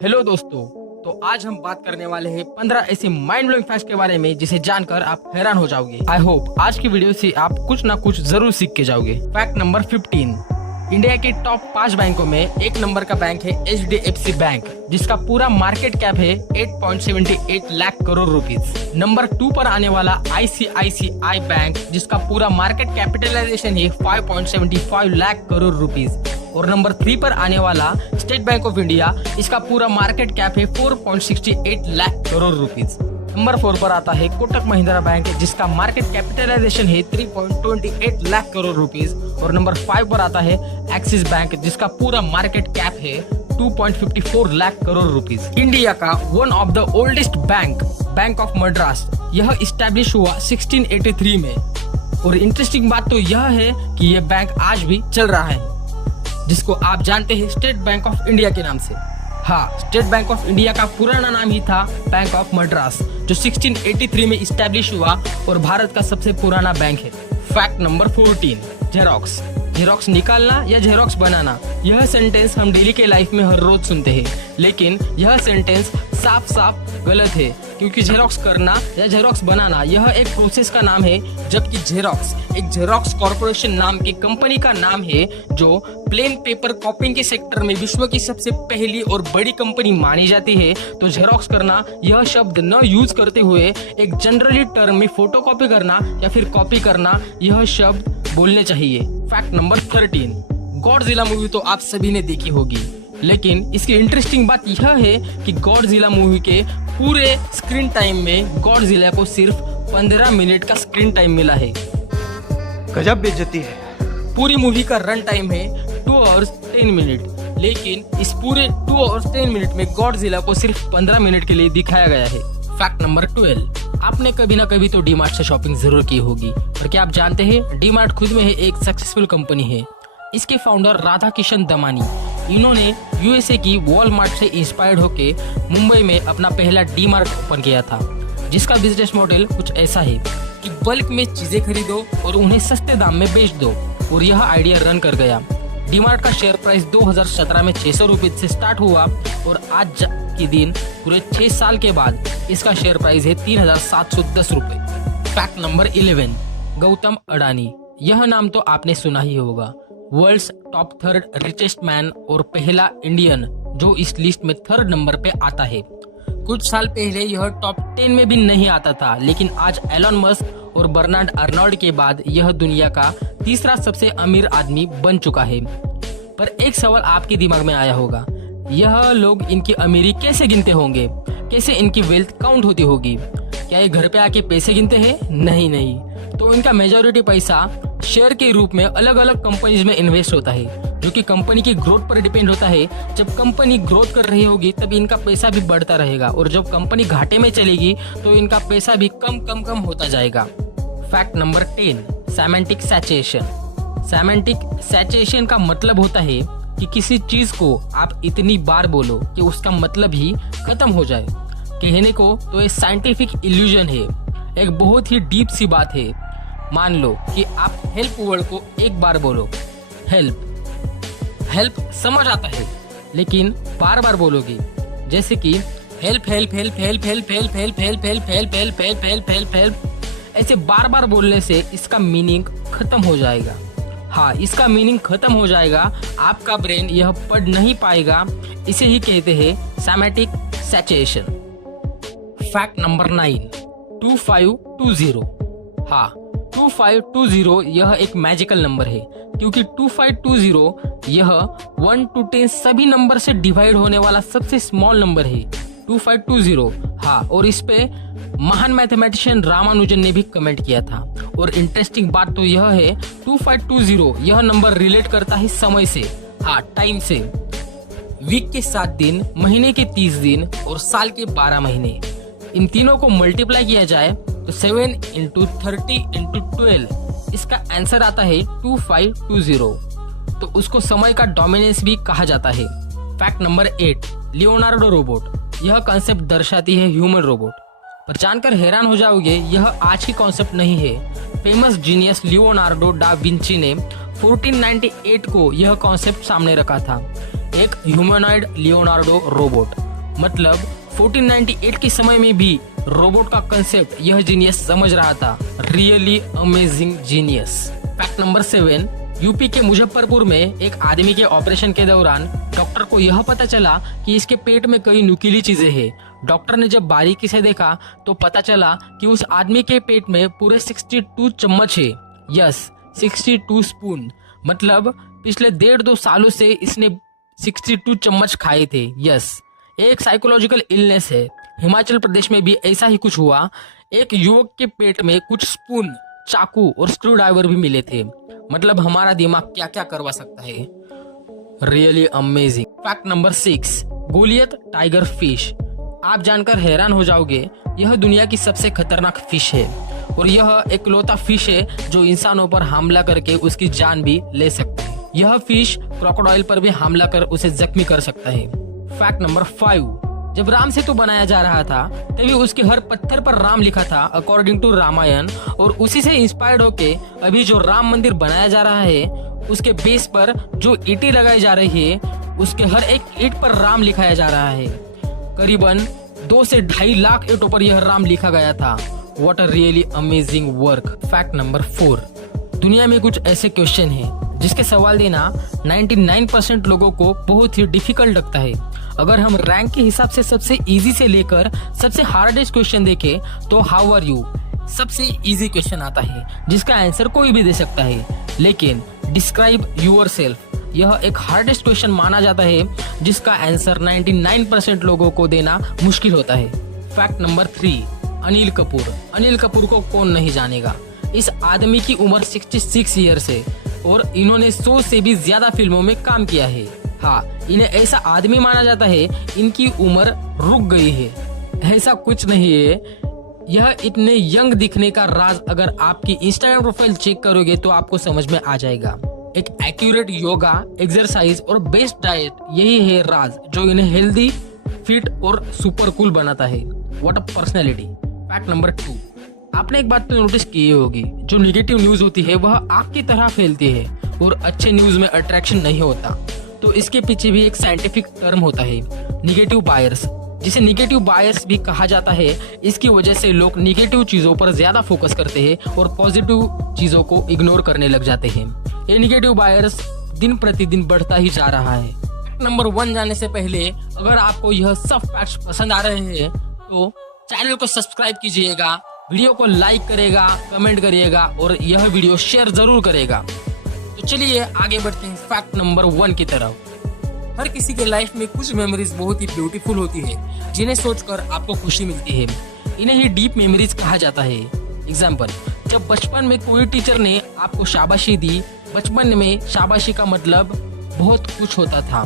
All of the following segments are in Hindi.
हेलो दोस्तों। तो आज हम बात करने वाले हैं 15 ऐसे माइंड ब्लोइंग फैक्ट के बारे में जिसे जानकर आप हैरान हो जाओगे। आई होप आज की वीडियो से आप कुछ ना कुछ जरूर सीख के जाओगे। फैक्ट नंबर 15, इंडिया के टॉप 5 बैंकों में एक नंबर का बैंक है HDFC बैंक, जिसका पूरा मार्केट कैप है 8.78 लाख करोड़ रुपीस। नंबर 2 पर आने वाला ICICI बैंक, जिसका पूरा मार्केट कैपिटलाइजेशन है 5.75 लाख करोड़ रुपीस। और नंबर 3 पर आने वाला स्टेट बैंक ऑफ इंडिया, इसका पूरा मार्केट कैप है 4.68 लाख करोड़ रुपीस। नंबर 4 पर आता है कोटक महिंद्रा बैंक, जिसका मार्केट कैपिटलाइजेशन है 3.28 लाख करोड़ रुपीस। और नंबर 5 पर आता है एक्सिस बैंक, जिसका पूरा मार्केट कैप है 2.54 लाख करोड़ रुपीस। इंडिया का one of the oldest bank of Madras, यह इस्टेब्लिश हुआ 1683 में। और इंटरेस्टिंग बात तो यह है कि यह बैंक आज भी चल रहा है, जिसको आप जानते हैं स्टेट बैंक ऑफ इंडिया के नाम से। हाँ, स्टेट बैंक ऑफ इंडिया का पुराना नाम ही था बैंक ऑफ मद्रास, जो 1683 में इस्टेब्लिश हुआ और भारत का सबसे पुराना बैंक है। फैक्ट नंबर 14, जेरोक्स निकालना या जेरोक्स बनाना, यह सेंटेंस हम डेली के लाइफ में हर रोज सुनते हैं, लेकिन यह सेंटेंस साफ गलत है, क्योंकि जेरोक्स करना या जेरोक्स बनाना यह एक प्रोसेस का नाम है, जबकि जेरोक्स एक जेरोक्स कॉर्पोरेशन नाम की कंपनी का नाम है, जो प्लेन पेपर कॉपिंग के सेक्टर में विश्व की सबसे पहली और बड़ी कंपनी मानी जाती है। तो जेरोक्स करना यह शब्द न यूज करते हुए एक जनरली टर्म में फोटोकॉपी करना या फिर कॉपी करना यह शब्द बोलने चाहिए। फैक्ट नंबर 13, गॉडजिला मूवी तो आप सभी ने देखी होगी, लेकिन इसकी इंटरेस्टिंग बात यह है कि गॉडजिला मूवी के पूरे स्क्रीन टाइम में गॉडजिला को सिर्फ 15 मिनट का स्क्रीन टाइम मिला है। गजब बेइज्जती है। पूरी मूवी का रन टाइम है 2 आवर्स 10 मिनट, लेकिन इस पूरे 2 आवर्स 10 मिनट में गॉडजिला को सिर्फ 15 मिनट के लिए दिखाया गया है। फैक्ट नंबर 12, आपने कभी ना कभी तो डीमार्ट से शॉपिंग जरूर की होगी, और क्या आप जानते हैं डीमार्ट खुद में एक सक्सेसफुल कंपनी है। इसके फाउंडर राधा किशन दमानी, इन्होंने USA की वॉलमार्ट से इंस्पायर्ड होके मुंबई में अपना पहला डीमार्ट ओपन किया था, जिसका बिजनेस मॉडल कुछ ऐसा है कि बल्क में चीजें खरीदो और उन्हें सस्ते दाम में बेच दो, और यह आइडिया रन कर गया। डीमार्ट का शेयर प्राइस 2017 में 600 रुपए से स्टार्ट हुआ, और आज के दिन पूरे 6 साल के बाद इसका शेयर प्राइस है 3710 रुपए। फैक्ट नंबर 11, गौतम अडानी, यह नाम तो आपने सुना ही होगा। World's top 3rd richest man और पहला इंडियन जो इस लिस्ट में 3rd नंबर पे आता है। कुछ साल पहले यह टॉप 10 में भी नहीं आता था, लेकिन आज एलन मस्क और बर्नार्ड अर्नोल्ड के बाद यह दुनिया का तीसरा सबसे अमीर आदमी बन चुका है। पर एक सवाल आपके दिमाग में आया होगा, यह लोग इनकी अमीरी कैसे गिनते होंगे, कैसे इनकी वेल्थ काउंट होती होगी? क्या ये घर पे आके पैसे गिनते हैं? नहीं, तो इनका मेजॉरिटी पैसा शेयर के रूप में अलग अलग कंपनीज में इन्वेस्ट होता है, जो कि कंपनी की ग्रोथ पर डिपेंड होता है। जब कंपनी ग्रोथ कर रही होगी तब इनका पैसा भी बढ़ता रहेगा, और जब कंपनी घाटे में चलेगी तो इनका पैसा भी कम होता जाएगा। फैक्ट नंबर 10, सेमेंटिक सैचुरेशन का मतलब होता है कि किसी चीज को आप इतनी बार बोलो कि उसका मतलब ही खत्म हो जाए। कहने को तो ये साइंटिफिक इल्यूजन है, एक बहुत ही डीप सी बात है। मान लो कि आप हेल्प वर्ड को एक बार बोलो, हेल्प समझ आता है, लेकिन बार बार बोलोगे, जैसे कि हेल्प, ऐसे बार बार बोलने से इसका मीनिंग खत्म हो जाएगा। हाँ, इसका मीनिंग खत्म हो जाएगा, आपका ब्रेन यह पढ़ नहीं पाएगा। इसे ही कहते हैं सेमेंटिक सैचुरेशन। Fact number 9, 2520। हाँ, 2520 यह एक मैजिकल नंबर है, क्योंकि 2520 यह 1 to 10 सभी नंबर से डिवाइड होने वाला सबसे स्मॉल नंबर है। 2520, हाँ, और इस पे महान मैथमेटिशियन रामानुजन ने भी कमेंट किया था। और इंटरेस्टिंग बात तो यह है 2520 यह नंबर रिलेट करता है समय से, हाँ, टाइम से। वीक के 7 दिन, महीने के 30 दिन और साल के 12 महीने, इन तीनों को मल्टीप्लाई किया जाए तो 7 × 30 × 12, इसका आंसर आता है 2520। तो उसको समय का डोमिनेंस भी कहा जाता है। फैक्ट नंबर 8, लियोनार्डो रोबोट, यह कॉन्सेप्ट दर्शाती है ह्यूमन रोबोट। पर जानकर हैरान हो जाओगे, यह आज की कॉन्सेप्ट नहीं है। Famous genius Leonardo da Vinci ने 1498 को यह कॉन्सेप्ट सामने रखा था, एक ह्यूमनॉइड लियोनार्डो रोबोट। मतलब 1498 के समय में भी रोबोट का कंसेप्ट यह जीनियस समझ रहा था। Really amazing genius. Fact number 7, UP के मुजफ्फरपुर में एक आदमी के ऑपरेशन के दौरान डॉक्टर को यह पता चला कि इसके पेट में कई नुकीली चीजें हैं। डॉक्टर ने जब बारीकी से देखा तो पता चला कि उस आदमी के पेट में पूरे 62 चम्मच है। Yes, 62 spoon. मतलब पिछले 1.5-2 सालों से इसने 62 चम्मच खाए थे। यस, एक साइकोलॉजिकल इलनेस है। हिमाचल प्रदेश में भी ऐसा ही कुछ हुआ। एक युवक के पेट में कुछ स्पून, चाकू और स्क्रू ड्राइवर भी मिले थे। मतलब हमारा दिमाग क्या क्या करवा सकता है। Really amazing. Fact number 6, Goliath tiger fish. आप जानकर हैरान हो जाओगे, यह दुनिया की सबसे खतरनाक फिश है और यह इकलौता फिश है जो इंसानों पर हमला करके उसकी जान भी ले सकता है। यह फिश क्रोकोडाइल पर भी हमला कर उसे जख्मी कर सकता है। फैक्ट नंबर 5, जब राम सेतु बनाया जा रहा था तभी उसके हर पत्थर पर राम लिखा था अकॉर्डिंग टू रामायण, और उसी से इंस्पायर्ड होके अभी जो राम मंदिर बनाया जा रहा है उसके बेस पर जो ईंटें लगाई जा रही है उसके हर एक ईंट पर राम लिखाया जा रहा है। करीबन 2 से 2.5 लाख ईंटों पर यह राम लिखा गया था। What a really amazing work. Fact number 4, दुनिया में कुछ ऐसे क्वेश्चन हैं जिसके सवाल देना 99% लोगों को बहुत ही डिफिकल्ट लगता है। अगर हम रैंक के हिसाब से सबसे इजी से लेकर सबसे हार्डेस्ट क्वेश्चन देखें तो हाउ आर यू सबसे इजी क्वेश्चन आता है जिसका आंसर कोई भी दे सकता है। लेकिन डिस्क्राइब योरसेल्फ यह एक हार्डेस्ट क्वेश्चन माना जाता है जिसका आंसर 99% लोगों को देना मुश्किल होता है। Fact number 3, Anil Kapoor. अनिल कपूर को कौन नहीं जानेगा। इस आदमी की उम्र 66 ईयर्स है और इन्होंने 100 से भी ज्यादा फिल्मों में काम किया है। हाँ, इन्हें ऐसा आदमी माना जाता है इनकी उम्र रुक गई है। ऐसा कुछ नहीं है। यह इतने यंग दिखने का राज अगर आपकी इंस्टाग्राम प्रोफाइल चेक करोगे तो आपको समझ में आ जाएगा। एक एक्यूरेट योगा, एक्सरसाइज और बेस्ट डाइट, यही है राज जो इन्हें हेल्दी, फिट और सुपर कूल बनाता है। What a personality. Fact number 2, आपने एक बात तो नोटिस की होगी, जो निगेटिव न्यूज होती है वह आग की तरह फैलती है और अच्छे न्यूज में अट्रैक्शन नहीं होता। तो इसके पीछे भी एक साइंटिफिक टर्म होता है, निगेटिव बायर्स, जिसे निगेटिव बायर्स भी कहा जाता है। इसकी वजह से लोग निगेटिव चीजों पर ज्यादा फोकस करते हैं और पॉजिटिव चीजों को इग्नोर करने लग जाते हैं। ये निगेटिव बायर्स दिन प्रतिदिन बढ़ता ही जा रहा है। नंबर 1 जाने से पहले अगर आपको यह सब फैक्ट्स पसंद आ रहे हैं तो चैनल को सब्सक्राइब कीजिएगा, वीडियो को लाइक करेगा, कमेंट करिएगा और यह वीडियो शेयर जरूर करेगा। तो चलिए आगे बढ़ते हैं फैक्ट नंबर 1 की तरफ। हर किसी के लाइफ में कुछ मेमोरीज बहुत ही ब्यूटीफुल होती है जिन्हें सोचकर आपको खुशी मिलती है। इन्हें ही डीप मेमोरीज कहा जाता है। एग्जाम्पल, जब बचपन में कोई टीचर ने आपको शाबाशी दी, बचपन में शाबाशी का मतलब बहुत कुछ होता था,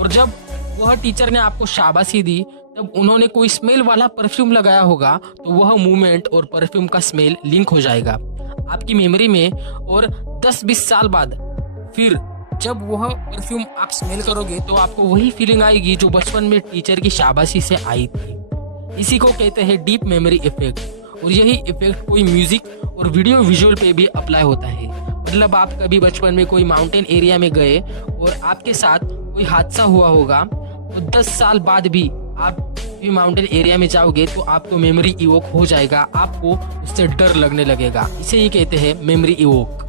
और जब वह टीचर ने आपको शाबाशी दी तब उन्होंने कोई स्मेल वाला परफ्यूम लगाया होगा तो वह मूवमेंट और परफ्यूम का स्मेल लिंक हो जाएगा आपकी मेमोरी में, और 10-20 साल बाद फिर जब वह परफ्यूम आप स्मेल करोगे तो आपको वही फीलिंग आएगी जो बचपन में टीचर की शाबाशी से आई थी। इसी को कहते हैं डीप मेमोरी इफेक्ट, और यही इफेक्ट कोई म्यूजिक और वीडियो विजुअल पे भी अप्लाई होता है। मतलब आप कभी बचपन में कोई माउंटेन एरिया में गए और आपके साथ कोई हादसा हुआ होगा, तो 10 साल बाद भी आप माउंटेन एरिया में जाओगे तो आपको मेमोरी इवोक हो जाएगा, आपको उससे डर लगने लगेगा। इसे ही कहते हैं मेमोरी इवोक।